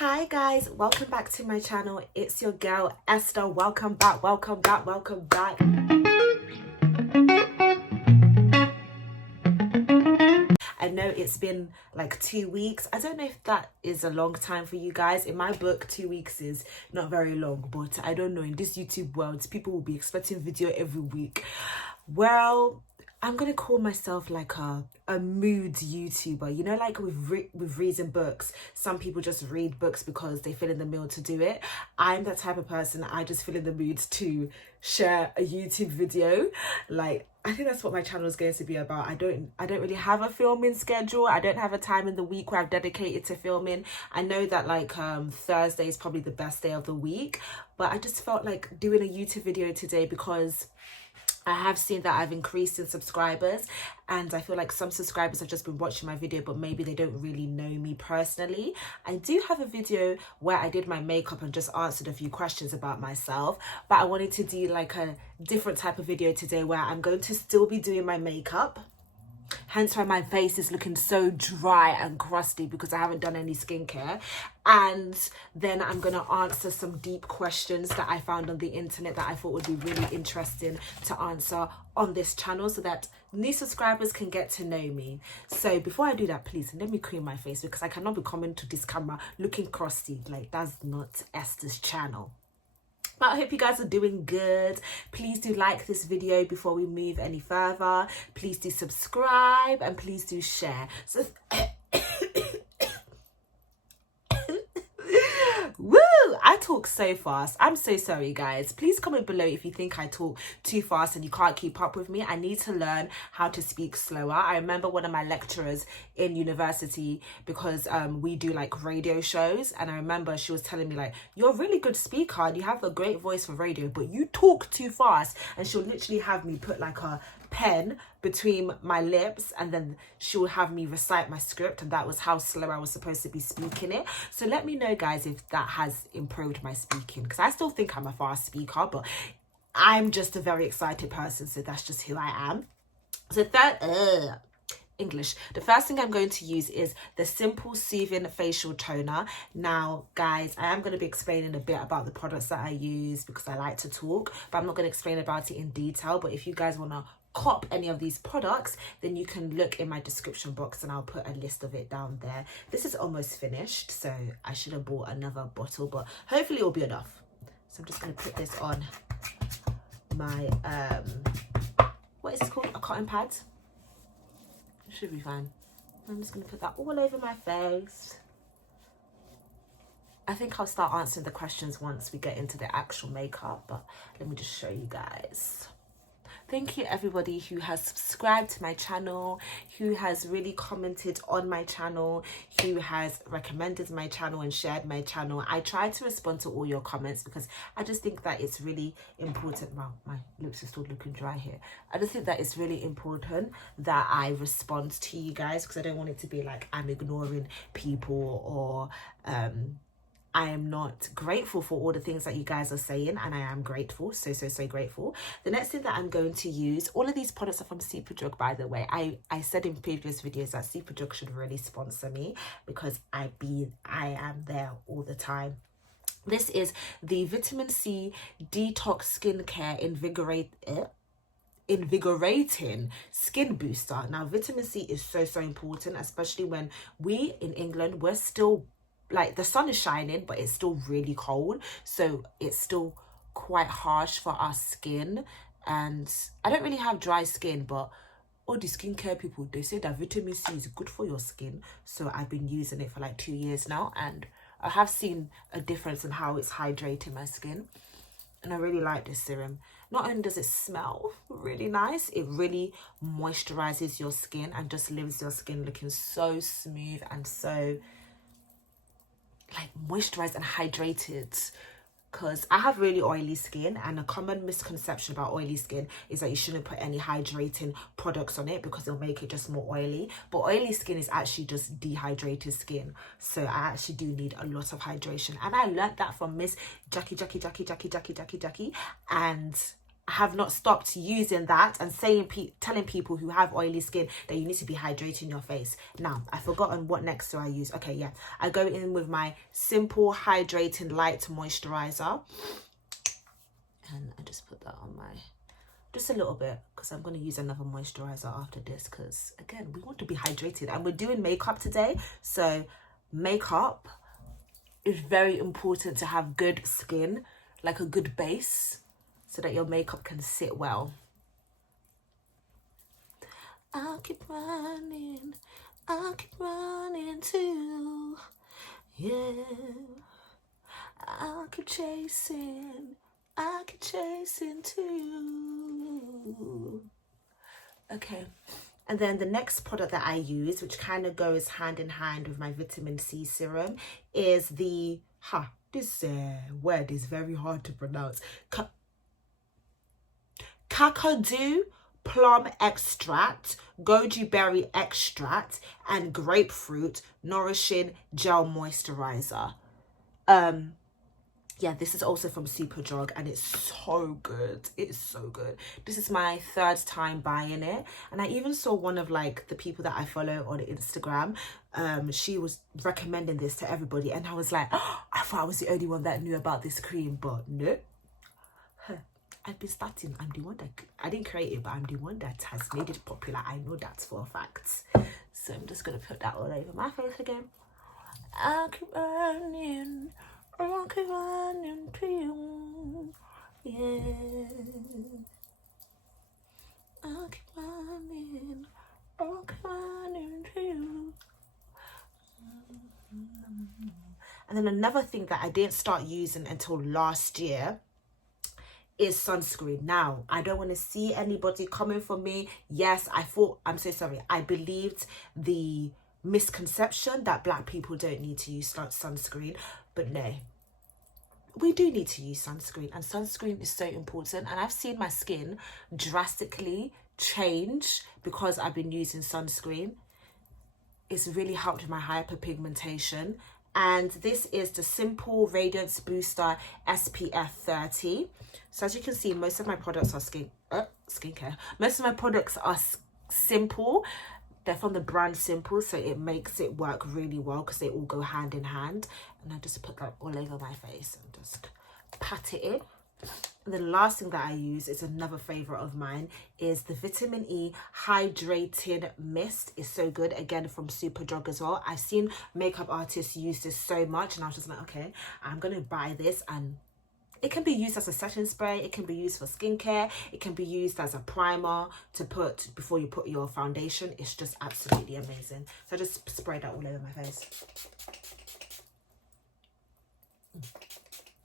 Hi guys, welcome back to my channel. It's your girl Esther. Welcome back. I know it's been like 2 weeks. I don't know if that is a long time for you guys. In my book, 2 weeks is not very long, but I don't know, in this YouTube world people will be expecting video every week. Well, I'm gonna call myself like a mood YouTuber. You know, like with reading books, some people just read books because they feel in the mood to do it. I'm that type of person. I just feel in the mood to share a YouTube video. Like, I think that's what my channel is going to be about. I don't really have a filming schedule. I don't have a time in the week where I've dedicated to filming. I know that like Thursday is probably the best day of the week, but I just felt like doing a YouTube video today because I have seen that I've increased in subscribers, and I feel like some subscribers have just been watching my video but maybe they don't really know me personally. I do have a video where I did my makeup and just answered a few questions about myself, but I wanted to do like a different type of video today where I'm going to still be doing my makeup. Hence why my face is looking so dry and crusty, because I haven't done any skincare. And then I'm going to answer some deep questions that I found on the internet that I thought would be really interesting to answer on this channel so that new subscribers can get to know me. So before I do that, please let me cream my face, because I cannot be coming to this camera looking crusty. Like, that's not Esther's channel. But I hope you guys are doing good. Please do like this video before we move any further. Please do subscribe and please do share. So woo! I talk so fast. I'm so sorry, guys. Please comment below if you think I talk too fast and you can't keep up with me. I need to learn how to speak slower. I remember one of my lecturers in university, because we do like radio shows, and I remember she was telling me like, you're a really good speaker and you have a great voice for radio, but you talk too fast. And she'll literally have me put like a pen between my lips, and then she would have me recite my script, and that was how slow I was supposed to be speaking it. So let me know, guys, if that has improved my speaking, because I still think I'm a fast speaker, but I'm just a very excited person, so that's just who I am. So English. The first thing I'm going to use is the Simple Soothing Facial Toner. Now, guys, I am going to be explaining a bit about the products that I use because I like to talk, but I'm not going to explain about it in detail. But if you guys want to cop any of these products, then you can look in my description box and I'll put a list of it down there. This is almost finished, so I should have bought another bottle, but hopefully it'll be enough. So I'm just going to put this on my what is it called, a cotton pad. It should be fine. I'm just going to put that all over my face. I think I'll start answering the questions once we get into the actual makeup, but let me just show you guys. Thank you everybody who has subscribed to my channel, who has really commented on my channel, who has recommended my channel and shared my channel. I try to respond to all your comments because I just think that it's really important. Wow, my lips are still looking dry here. I just think that it's really important that I respond to you guys, because I don't want it to be like I'm ignoring people or I am not grateful for all the things that you guys are saying, and I am grateful, so grateful. The next thing that I'm going to use, all of these products are from Superdrug, by the way. I said in previous videos that Superdrug should really sponsor me because I am there all the time. This is the Vitamin C Detox Skincare Invigorating Skin Booster. Now, vitamin C is so important, especially when we in England, we're still like, the sun is shining but it's still really cold, so it's still quite harsh for our skin. And I don't really have dry skin, but all the skincare people, they say that vitamin C is good for your skin, so I've been using it for like 2 years now, and I have seen a difference in how it's hydrating my skin, and I really like this serum. Not only does it smell really nice, it really moisturizes your skin and just leaves your skin looking so smooth and so like moisturized and hydrated. Because I have really oily skin, and a common misconception about oily skin is that you shouldn't put any hydrating products on it because it'll make it just more oily. But oily skin is actually just dehydrated skin, so I actually do need a lot of hydration, and I learned that from Miss Jackie, and have not stopped using that and telling people who have oily skin that you need to be hydrating your face. Now, I've forgotten what next do I use. Okay, yeah. I go in with my Simple Hydrating Light Moisturiser. And I just put that on my... just a little bit, because I'm going to use another moisturizer after this, because again, we want to be hydrated and we're doing makeup today. So makeup is very important to have good skin, like a good base, so that your makeup can sit well. I'll keep running too, yeah. I'll keep chasing too. Okay, and then the next product that I use, which kind of goes hand in hand with my vitamin C serum, is the this word is very hard to pronounce. Kakadu plum extract, goji berry extract, and grapefruit nourishing gel moisturizer. Yeah, this is also from Superdrug, and it's so good. It's so good. This is my third time buying it, and I even saw one of like the people that I follow on Instagram. She was recommending this to everybody, and I was like, oh, I thought I was the only one that knew about this cream, but no. I've been starting. I'm the one that, I didn't create it, but I'm the one that has made it popular. I know that for a fact. So I'm just gonna put that all over my face again. I'll keep running to you, yeah. I'll keep running to you. And then another thing that I didn't start using until last year is sunscreen. Now, I don't want to see anybody coming for me. Yes, I'm so sorry. I believed the misconception that black people don't need to use sunscreen, but no, we do need to use sunscreen, and sunscreen is so important. And I've seen my skin drastically change because I've been using sunscreen. It's really helped with my hyperpigmentation. And this is the Simple Radiance Booster SPF 30. So as you can see, most of my products are skincare. Most of my products are simple. They're from the brand Simple, so it makes it work really well because they all go hand in hand. And I just put that all over my face and just pat it in. And the last thing that I use is another favorite of mine, is the Vitamin E Hydrating Mist. It's so good, again from Superdrug as well. I've seen makeup artists use this so much, and I was just like, okay, I'm gonna buy this. And it can be used as a setting spray, it can be used for skincare, it can be used as a primer to put before you put your foundation. It's just absolutely amazing. So I just spray that all over my face.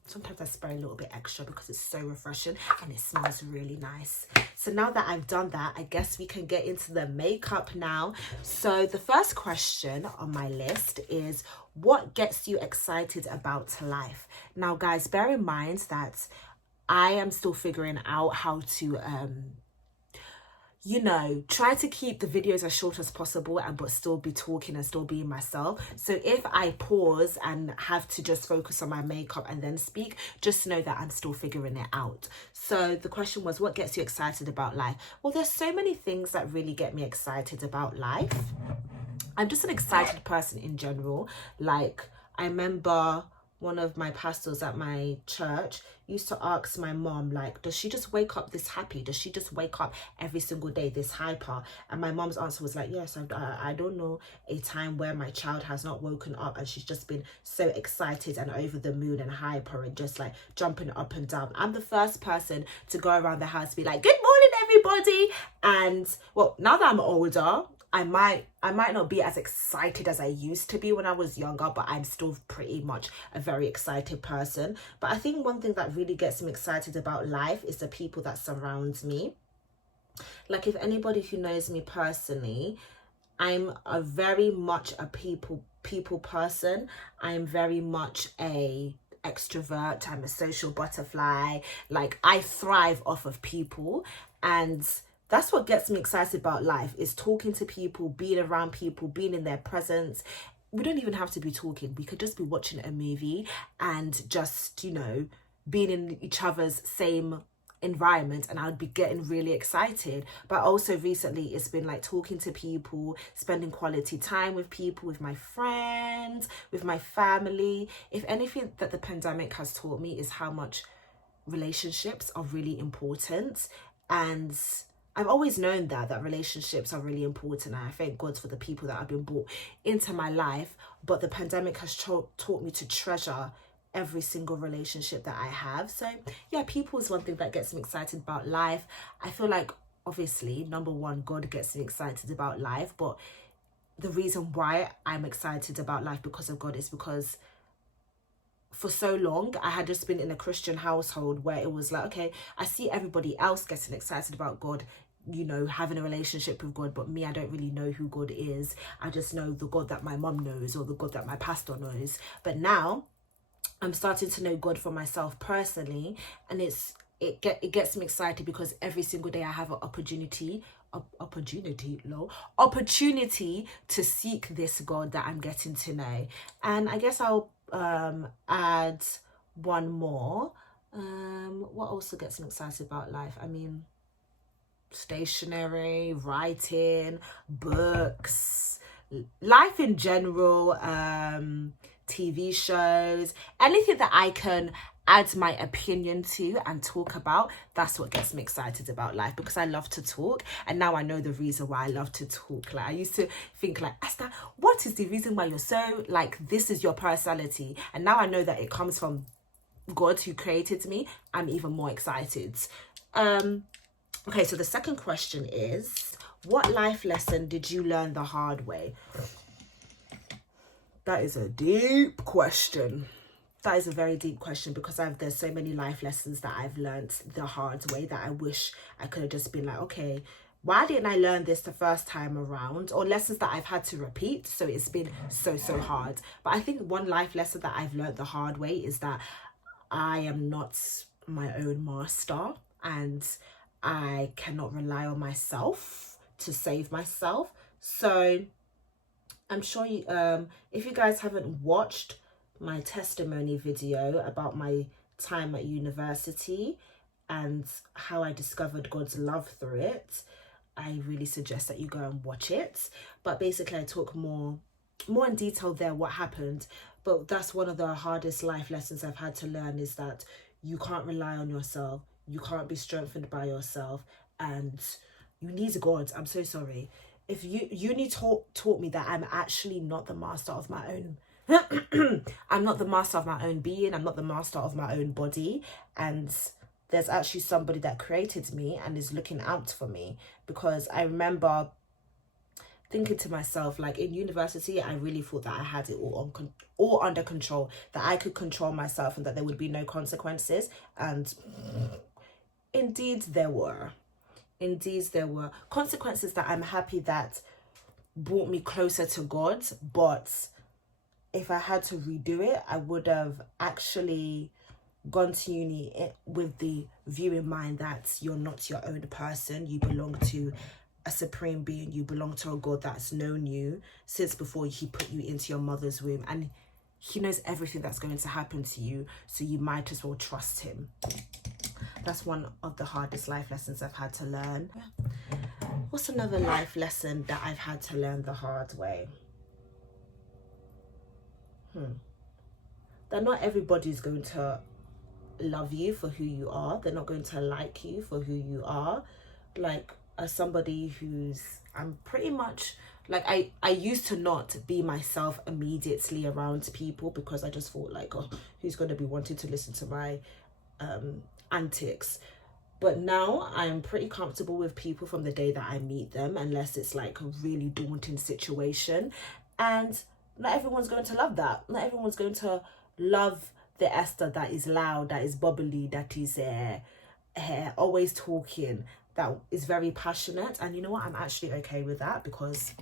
Sometimes I spray a little bit extra because it's so refreshing and it smells really nice. So now that I've done that, I guess we can get into the makeup now. So the first question on my list is, what gets you excited about life? Now guys, bear in mind that I am still figuring out how to you know, try to keep the videos as short as possible but still be talking and still being myself. So if I pause and have to just focus on my makeup and then speak, just know that I'm still figuring it out. So the question was, what gets you excited about life? Well, there's so many things that really get me excited about life. I'm just an excited person in general. Like, I remember one of my pastors at my church used to ask my mom, like, does she just wake up this happy? Does she just wake up every single day this hyper? And my mom's answer was like, yes, I don't know a time where my child has not woken up and she's just been so excited and over the moon and hyper and just like jumping up and down. I'm the first person to go around the house and be like, good morning everybody. And well, now that I'm older, I might not be as excited as I used to be when I was younger, but I'm still pretty much a very excited person. But I think one thing that really gets me excited about life is the people that surround me. Like, if anybody who knows me personally, I'm a very much a people person. I'm very much a extrovert. I'm a social butterfly. Like, I thrive off of people, and that's what gets me excited about life, is talking to people, being around people, being in their presence. We don't even have to be talking. We could just be watching a movie and just, you know, being in each other's same environment and I would be getting really excited. But also recently it's been like talking to people, spending quality time with people, with my friends, with my family. If anything that the pandemic has taught me is how much relationships are really important. And I've always known that relationships are really important, and I thank God for the people that have been brought into my life. But the pandemic has taught me to treasure every single relationship that I have. So yeah, people is one thing that gets me excited about life. I feel like obviously number one, God gets me excited about life, but the reason why I'm excited about life because of God is because for so long I had just been in a Christian household where it was like, okay, I see everybody else getting excited about God, you know, having a relationship with God, but me, I don't really know who God is. I just know the God that my mum knows or the God that my pastor knows. But now I'm starting to know God for myself personally, and it gets me excited because every single day I have an opportunity to seek this God that I'm getting to know. And I guess I'll add one more. What also gets me excited about life? I mean, stationery, writing, books, life in general, TV shows, anything that I can add my opinion to and talk about. That's what gets me excited about life, because I love to talk, and now I know the reason why I love to talk. Like, I used to think like, Asta, what is the reason why you're so like, this is your personality? And now I know that it comes from God who created me. I'm even more excited. Okay, so the second question is, what life lesson did you learn the hard way? That is a deep question. That is a very deep question, because there's so many life lessons that I've learned the hard way that I wish I could have just been like, okay, why didn't I learn this the first time around? Or lessons that I've had to repeat, so it's been so hard. But I think one life lesson that I've learned the hard way is that I am not my own master, and I cannot rely on myself to save myself. So I'm sure you, if you guys haven't watched my testimony video about my time at university and how I discovered God's love through it, I really suggest that you go and watch it. But basically I talk more in detail there what happened. But that's one of the hardest life lessons I've had to learn, is that you can't rely on yourself, you can't be strengthened by yourself, and you need God. I'm so sorry. If uni taught me that I'm actually not the master of my own I'm not the master of my own being, I'm not the master of my own body, and there's actually somebody that created me and is looking out for me. Because I remember thinking to myself, like, in university I really thought that I had it all under control, that I could control myself and that there would be no consequences. And indeed there were consequences that I'm happy that brought me closer to God. But if I had to redo it, I would have actually gone to uni with the view in mind that you're not your own person. You belong to a supreme being. You belong to a God that's known you since before he put you into your mother's womb, and he knows everything that's going to happen to you, so you might as well trust him. That's one of the hardest life lessons I've had to learn. What's another life lesson that I've had to learn the hard way? That not everybody's going to love you for who you are. They're not going to like you for who you are. Like, as somebody I'm pretty much like, I used to not be myself immediately around people, because I just thought like, oh, who's going to be wanting to listen to my antics? But now I'm pretty comfortable with people from the day that I meet them, unless it's like a really daunting situation. And not everyone's going to love that. Not everyone's going to love the Esther that is loud, that is bubbly, that is always talking, that is very passionate. And you know what, I'm actually okay with that, because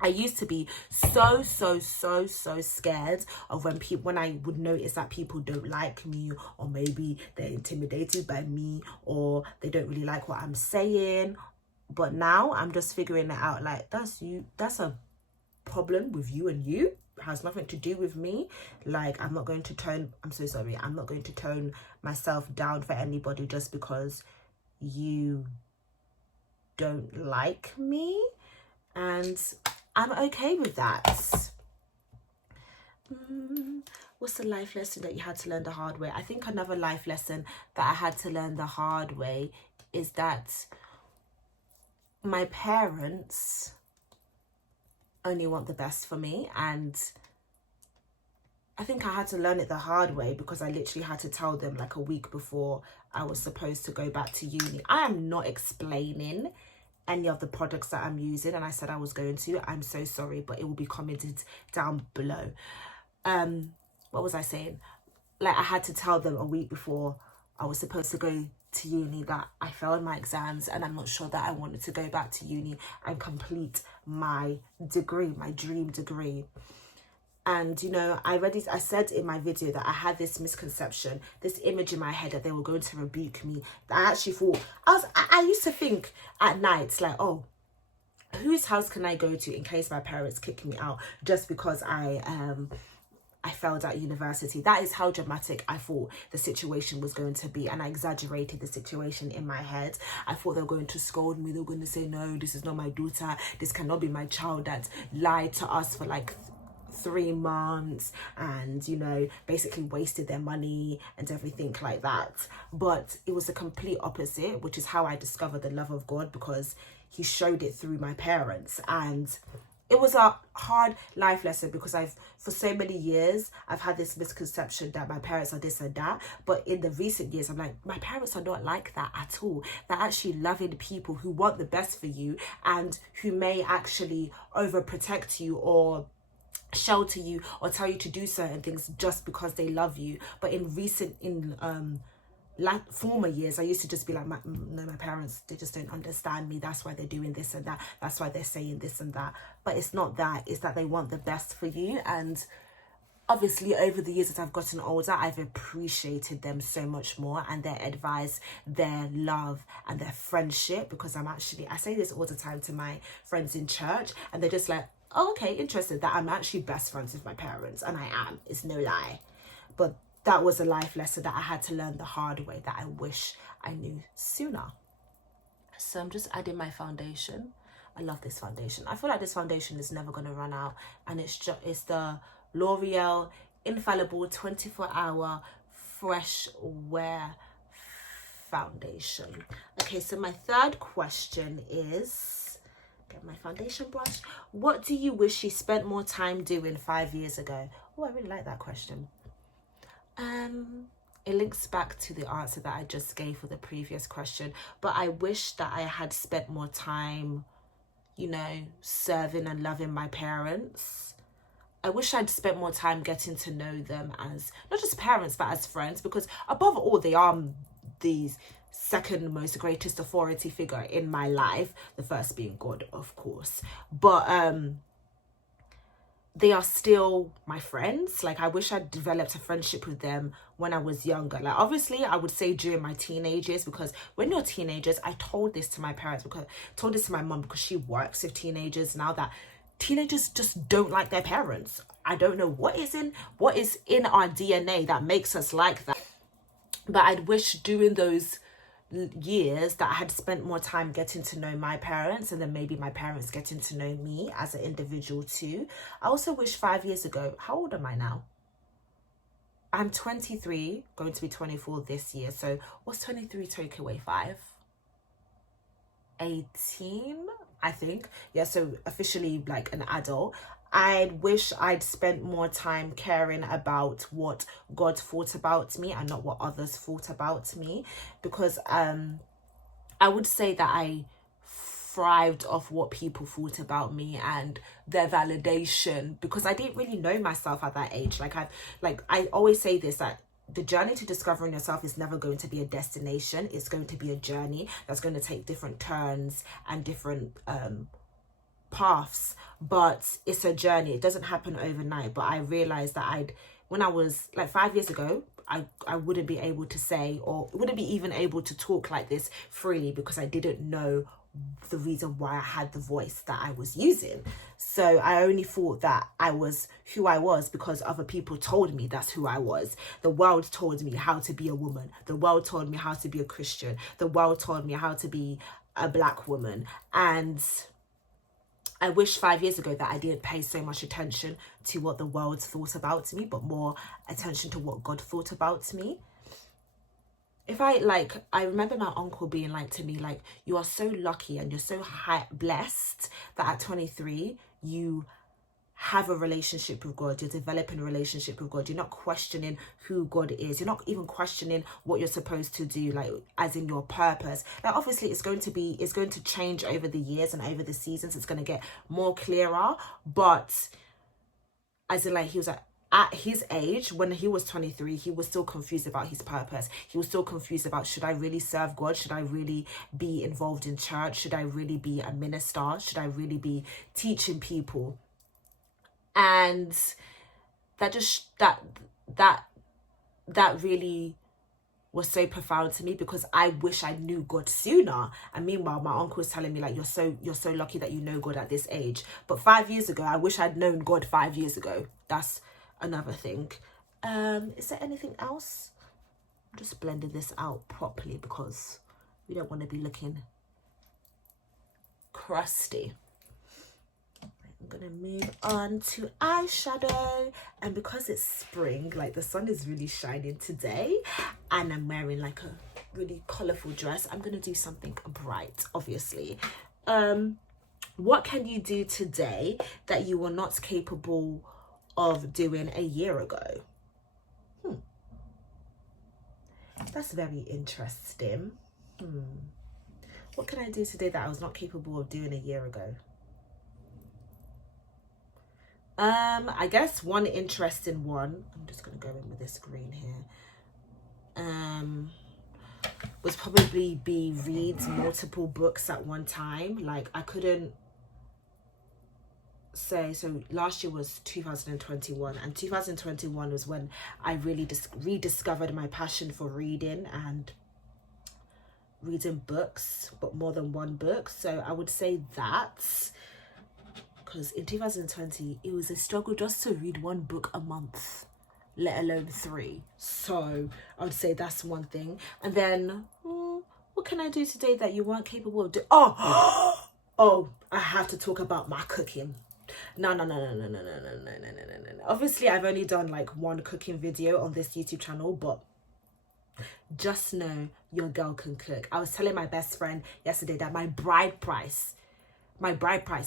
I used to be so scared of when I would notice that people don't like me, or maybe they're intimidated by me, or they don't really like what I'm saying. But now I'm just figuring it out, like, that's a problem with you and you. has nothing to do with me. Like, I'm not going to tone, I'm so sorry, I'm not going to tone myself down for anybody just because you don't like me, and I'm okay with that. What's the life lesson that you had to learn the hard way? I think another life lesson that I had to learn the hard way is that my parents only want the best for me, and I think I had to learn it the hard way because I literally had to tell them like a week before I was supposed to go back to uni. I am not explaining any of the products that I'm using, and I said I was going to. I'm so sorry, but it will be commented down below. What was I saying? Like, I had to tell them a week before I was supposed to go to uni that I failed my exams, and I'm not sure that I wanted to go back to uni and complete my degree, my dream degree. And, you know, I said in my video that I had this misconception, this image in my head that they were going to rebuke me. I actually thought, I used to think at nights, like, oh, whose house can I go to in case my parents kick me out just because I failed at university? That is how dramatic I thought the situation was going to be, and I exaggerated the situation in my head. I thought they were going to scold me. They were going to say, no, this is not my daughter. This cannot be my child that lied to us for like 3 months and, you know, basically wasted their money and everything like that. But it was the complete opposite, which is how I discovered the love of God, because he showed it through my parents. And it was a hard life lesson because for so many years, I've had this misconception that my parents are this and that. But in the recent years, I'm like, my parents are not like that at all. They're actually loving people who want the best for you and who may actually overprotect you or shelter you or tell you to do certain things just because they love you. But in former years, I used to just be like, no, my parents, they just don't understand me. That's why they're doing this and that. That's why they're saying this and that. But it's not that. It's that they want the best for you. And obviously, over the years as I've gotten older, I've appreciated them so much more, and their advice, their love, and their friendship. Because I say this all the time to my friends in church, and they're just like, oh, okay, interested that I'm actually best friends with my parents, and I am. It's no lie. But that was a life lesson that I had to learn the hard way that I wish I knew sooner. So I'm just adding my foundation. I love this foundation. I feel like this foundation is never going to run out, and it's the L'Oreal Infallible 24-hour Freshwear foundation. Okay, so my third question is, get my foundation brush. What do you wish you spent more time doing 5 years ago? Oh, I really like that question. It links back to the answer that I just gave for the previous question, but I wish that I had spent more time, you know, serving and loving my parents. I wish I'd spent more time getting to know them as not just parents but as friends, because above all, they are the second most greatest authority figure in my life, the first being God, of course. But they are still my friends. Like, I wish I'd developed a friendship with them when I was younger. Like, obviously, I would say during my teenagers, because when you're teenagers, I told this to my parents, because I told this to my mum, because she works with teenagers now, that teenagers just don't like their parents. I don't know what is in our DNA that makes us like that. But I'd wish during those years that I had spent more time getting to know my parents, and then maybe my parents getting to know me as an individual too. I also wish 5 years ago, how old am I now? I'm 23, going to be 24 this year. So what's 23 take away 5? 18, I think. Yeah, so officially like an adult. I wish I'd spent more time caring about what God thought about me and not what others thought about me, because I would say that I thrived off what people thought about me and their validation, because I didn't really know myself at that age. I always say this, that the journey to discovering yourself is never going to be a destination. It's going to be a journey that's going to take different turns and different paths, but it's a journey. It doesn't happen overnight. But I realized that when I was like 5 years ago, I wouldn't be able to say, or wouldn't be even able to talk like this freely, because I didn't know the reason why I had the voice that I was using. So I only thought that I was who I was because other people told me that's who I was. The world told me how to be a woman. The world told me how to be a Christian. The world told me how to be a black woman. And I wish 5 years ago that I didn't pay so much attention to what the world thought about me, but more attention to what God thought about me. If I remember my uncle being like to me, like, you are so lucky and you're so blessed that at 23, you have a relationship with God. You're developing a relationship with God. You're not questioning who God is. You're not even questioning what you're supposed to do, like, as in your purpose. Like, obviously it's going to change over the years and over the seasons. It's going to get more clearer. But as in, like, he was like, at his age, when he was 23, he was still confused about his purpose. He was still confused about, should I really serve God? Should I really be involved in church? Should I really be a minister? Should I really be teaching people? And that really was so profound to me, because I wish I knew God sooner. And meanwhile, my uncle was telling me, like, you're so lucky that you know God at this age. But 5 years ago, I wish I'd known God 5 years ago. That's another thing. Is there anything else? I'm just blending this out properly because we don't want to be looking crusty. I'm gonna move on to eyeshadow, and because it's spring, like, the sun is really shining today and I'm wearing like a really colorful dress, I'm gonna do something bright, obviously. What can you do today that you were not capable of doing a year ago? That's very interesting. What can I do today that I was not capable of doing a year ago? I guess one interesting one, I'm just gonna go in with this green here, was probably be read multiple books at one time. Like, I couldn't say, so last year was 2021, and 2021 was when I really rediscovered my passion for reading and reading books, but more than one book. So I would say that, because in 2020 it was a struggle just to read one book a month, let alone 3. So I would say that's one thing. And then what can I do today that you weren't capable of doing? Oh, I have to talk about my cooking. No. Obviously I've only done like one cooking video on this YouTube channel, but just know your girl can cook. I was telling my best friend yesterday that my bride price,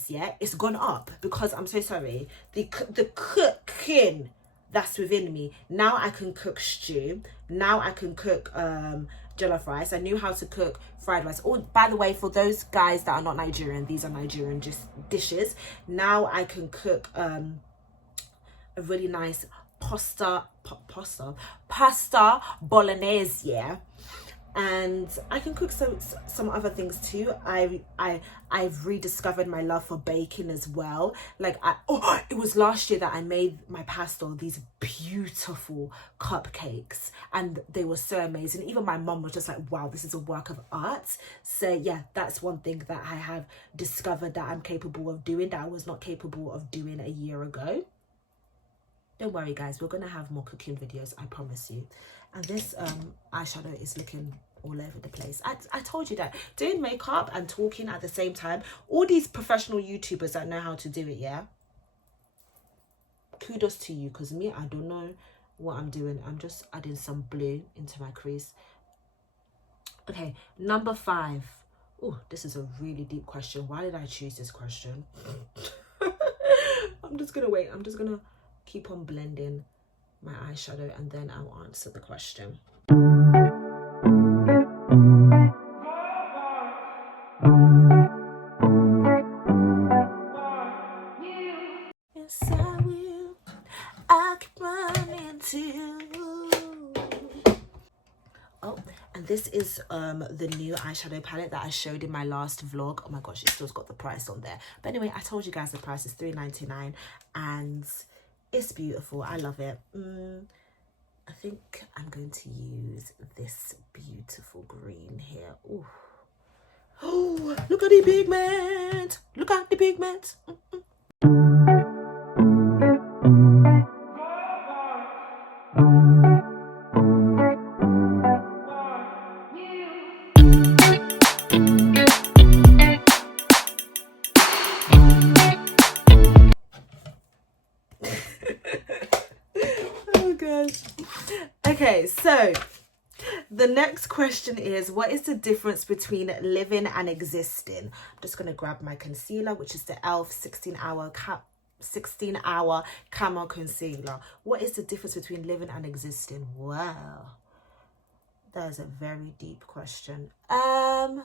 yeah, it's gone up, because I'm so sorry, the cooking that's within me. Now I can cook stew. Now I can cook jollof rice. I knew how to cook fried rice. Oh, by the way, for those guys that are not Nigerian, these are Nigerian dishes. Now I can cook a really nice pasta bolognese, yeah. And I can cook some other things too. I've rediscovered my love for baking as well. Like, it was last year that I made my pastor these beautiful cupcakes, and they were so amazing. Even my mum was just like, wow, this is a work of art. So yeah, that's one thing that I have discovered that I'm capable of doing that I was not capable of doing a year ago. Don't worry guys, we're gonna have more cooking videos, I promise you. And this eyeshadow is looking all over the place. I told you that doing makeup and talking at the same time, all these professional YouTubers that know how to do it, yeah, kudos to you, because me, I don't know what I'm doing. I'm just adding some blue into my crease. Okay, number 5. Oh, this is a really deep question. Why did I choose this question? I'm just gonna wait. I'm just gonna keep on blending my eyeshadow and then I'll answer the question. Yes, I will. I can run into you. Oh, and this is the new eyeshadow palette that I showed in my last vlog. Oh my gosh, it still's got the price on there. But anyway, I told you guys the price is $3.99 and it's beautiful. I love it. I think I'm going to use this beautiful green here. Ooh, Oh, look at the pigment. Look at the pigment. Oh gosh. Okay, so the next question is, what is the difference between living and existing? I'm just going to grab my concealer, which is the e.l.f. 16-hour Camo concealer. What is the difference between living and existing? Wow, that is a very deep question. I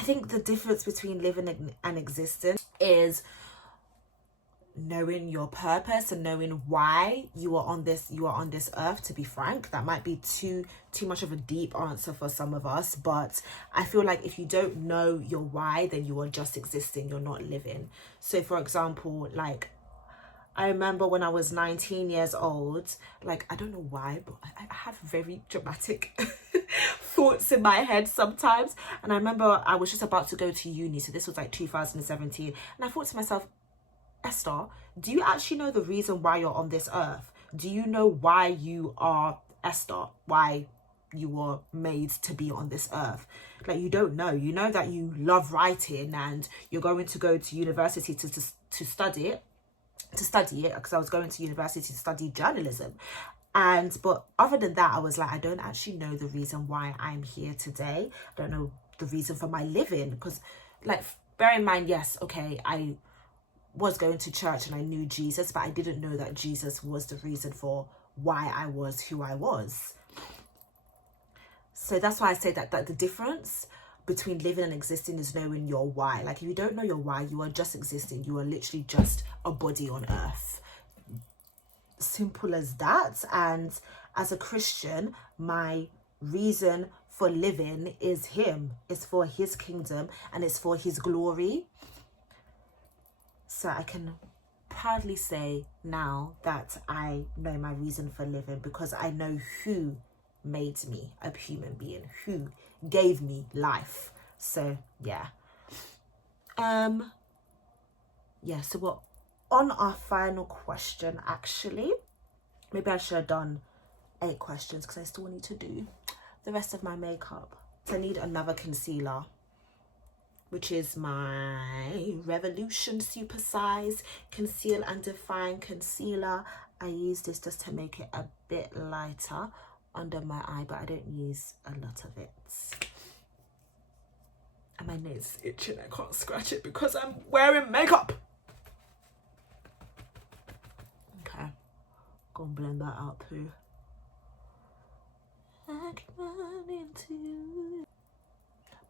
think the difference between living and existing is knowing your purpose and knowing why you are on this earth. To be frank, that might be too much of a deep answer for some of us, but I feel like if you don't know your why, then you are just existing, you're not living. So for example, like I remember when I was 19 years old, like I don't know why, but I have very dramatic thoughts in my head sometimes, and I remember I was just about to go to uni, so this was like 2017, and I thought to myself, Esther, do you actually know the reason why you're on this earth? Do you know why you are Esther? Why you were made to be on this earth? Like, you don't know. You know that you love writing and you're going to go to university to study it, because I was going to university to study journalism. But other than that, I was like, I don't actually know the reason why I'm here today. I don't know the reason for my living, because, like, bear in mind, yes, okay, I was going to church and I knew Jesus, but I didn't know that Jesus was the reason for why I was who I was. So that's why I say that the difference between living and existing is knowing your why. Like, if you don't know your why, you are just existing. You are literally just a body on earth. Simple as that. And as a Christian, my reason for living is him. It's for his kingdom and it's for his glory. So I can proudly say now that I know my reason for living, because I know who made me a human being, who gave me life. So yeah. Yeah, so we're on our final question. Actually, maybe I should have done 8 questions because I still need to do the rest of my makeup. So I need another concealer, which is my Revolution Super Size Conceal and Define Concealer. I use this just to make it a bit lighter under my eye, but I don't use a lot of it. And my nail's itching, I can't scratch it because I'm wearing makeup. Okay, go and blend that out too. I can run into...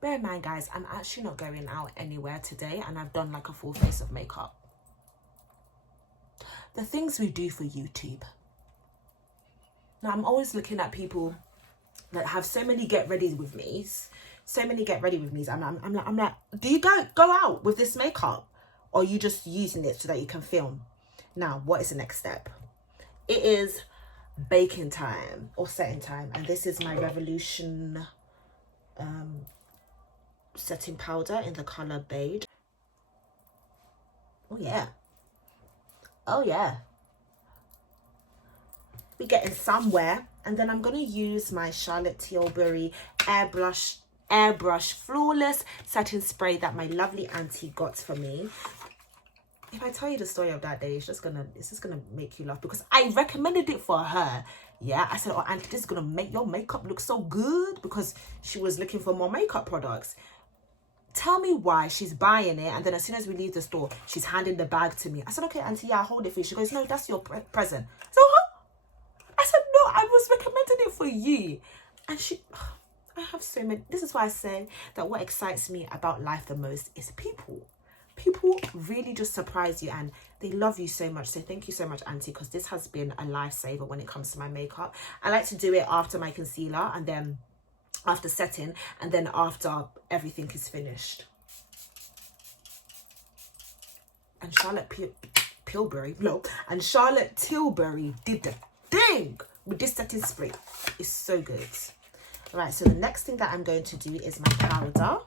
Bear in mind, guys, I'm actually not going out anywhere today, and I've done like a full face of makeup. The things we do for YouTube. Now, I'm always looking at people that have so many get ready with me's. I'm like, do you go out with this makeup, or are you just using it so that you can film? Now, what is the next step? It is baking time or setting time, and this is my Revolution setting powder in the color beige. Oh yeah, we're getting somewhere. And then I'm gonna use my Charlotte Tilbury Airbrush Flawless Setting Spray that my lovely auntie got for me. If I tell you the story of that day, it's just gonna make you laugh, because I recommended it for her. Yeah, I said, oh auntie, this is gonna make your makeup look so good, because she was looking for more makeup products. Tell me why she's buying it, and then as soon as we leave the store, she's handing the bag to me. I said, okay auntie, yeah, I'll hold it for you. She goes, no, that's your present. So I said, no, I was recommending it for you. And I have so many. This is why I say that what excites me about life the most is people. People really just surprise you, and they love you so much. So thank you so much, auntie, because this has been a lifesaver when it comes to my makeup. I like to do it after my concealer, and then after setting, and then after everything is finished. And Charlotte Tilbury did the thing with this setting spray. It's so good. Right, so the next thing that I'm going to do is my powder,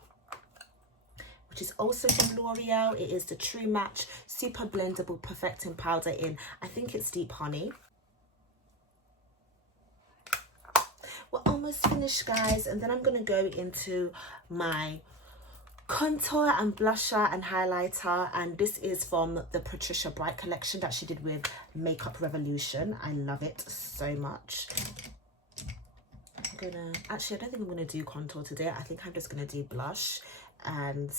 which is also from L'Oreal. It is the True Match Super Blendable Perfecting Powder in, I think it's Deep Honey. We're almost finished, guys, and then I'm going to go into my contour and blusher and highlighter, and this is from the Patricia Bright collection that she did with Makeup Revolution. I love it so much. Actually, I don't think I'm gonna do contour today. I think I'm just gonna do blush, and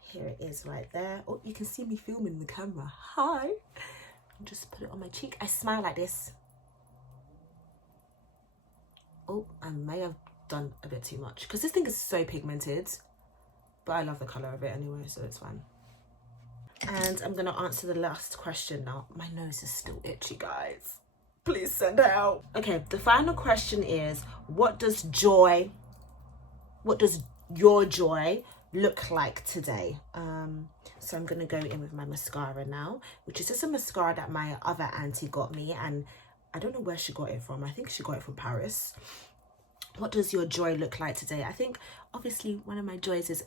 here it is right there. Oh, you can see me filming the camera. Hi. Just put it on my cheek. I smile like this. Oh, I may have done a bit too much because this thing is so pigmented, but I love the color of it anyway, so it's fine. And I'm gonna answer the last question now. My nose is still itchy, guys. Please send out. Okay, the final question is, what does your joy look like today? So I'm gonna go in with my mascara now, which is just a mascara that my other auntie got me, and I don't know where she got it from. I think she got it from Paris. What does your joy look like today? I think obviously one of my joys is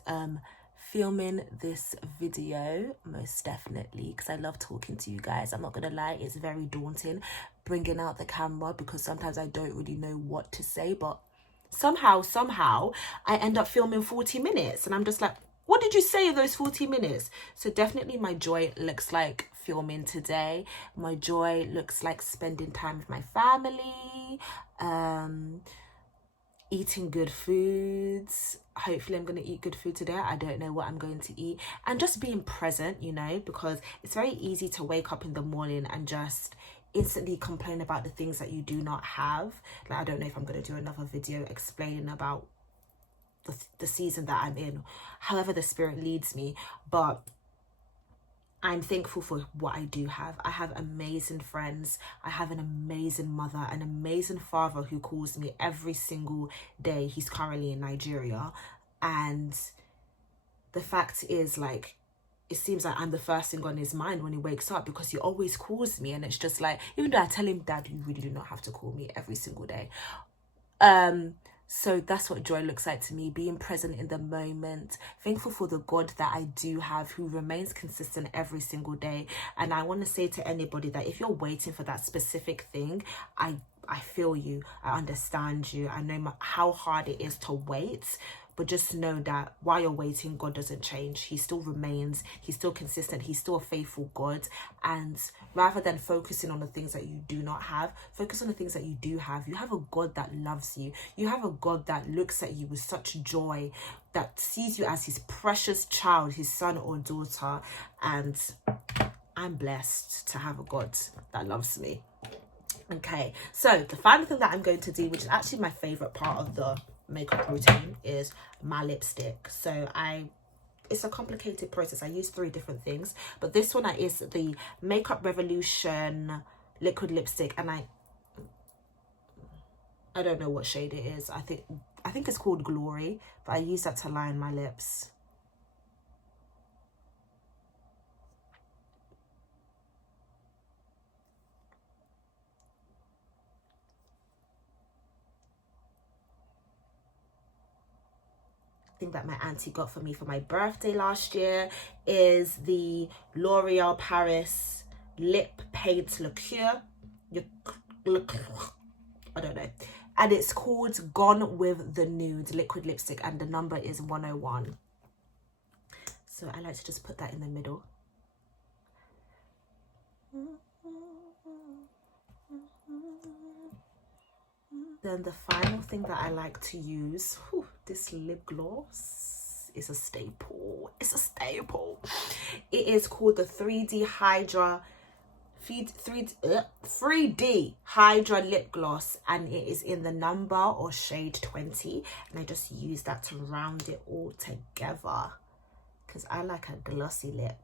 filming this video, most definitely, because I love talking to you guys. I'm not gonna lie, it's very daunting bringing out the camera because sometimes I don't really know what to say, but somehow I end up filming 40 minutes and I'm just like, what did you say in those 40 minutes? So definitely my joy looks like filming today. My joy looks like spending time with my family, eating good foods. Hopefully I'm going to eat good food today. I don't know what I'm going to eat. And just being present, you know, because it's very easy to wake up in the morning and just instantly complain about the things that you do not have. Like, I don't know if I'm going to do another video explaining about the season that I'm in, however the spirit leads me, but I'm thankful for what I do have. I have amazing friends. I have an amazing mother, an amazing father who calls me every single day. He's currently in Nigeria. And the fact is, like, it seems like I'm the first thing on his mind when he wakes up because he always calls me. And it's just like, even though I tell him, Dad, you really do not have to call me every single day. So that's what joy looks like to me, being present in the moment, thankful for the God that I do have who remains consistent every single day. And I want to say to anybody that if you're waiting for that specific thing, I feel you, I understand you, I know how hard it is to wait. But just know that while you're waiting, God doesn't change. He still remains. He's still consistent. He's still a faithful God. And rather than focusing on the things that you do not have, focus on the things that you do have. You have a God that loves you. You have a God that looks at you with such joy, that sees you as his precious child, his son or daughter. And I'm blessed to have a God that loves me. Okay, so the final thing that I'm going to do, which is actually my favorite part of the makeup routine, is my lipstick. So it's a complicated process. I use 3 different things, but this one is the Makeup Revolution liquid lipstick, and I don't know what shade it is. I think it's called Glory, but I use that to line my lips. That my auntie got for me for my birthday last year is the L'Oreal Paris Lip Paint Lacquer. I don't know. And it's called Gone with the Nude liquid lipstick, and the number is 101. So I like to just put that in the middle. Then the final thing that I like to use, this lip gloss is a staple. It's a staple. It is called the 3D Hydra 3D Hydra lip gloss, and it is in the number or shade 20. And I just use that to round it all together because I like a glossy lip.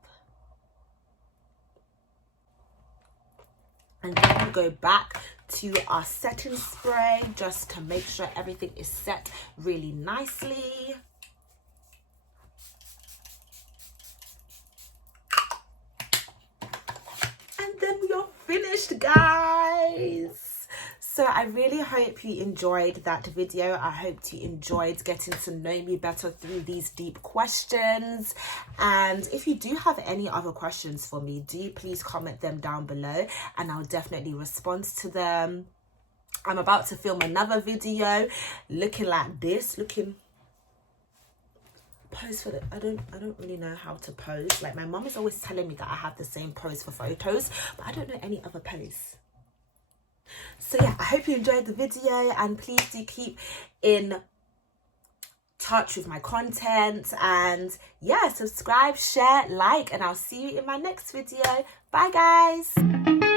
And then we go back to our setting spray just to make sure everything is set really nicely. And then we are finished, guys. So I really hope you enjoyed that video. I hope you enjoyed getting to know me better through these deep questions. And if you do have any other questions for me, do please comment them down below and I'll definitely respond to them. I'm about to film another video looking like this, pose for the I don't really know how to pose. Like, my mom is always telling me that I have the same pose for photos, but I don't know any other pose. So yeah, I hope you enjoyed the video, and please do keep in touch with my content, and yeah, subscribe, share, like, and I'll see you in my next video. Bye guys.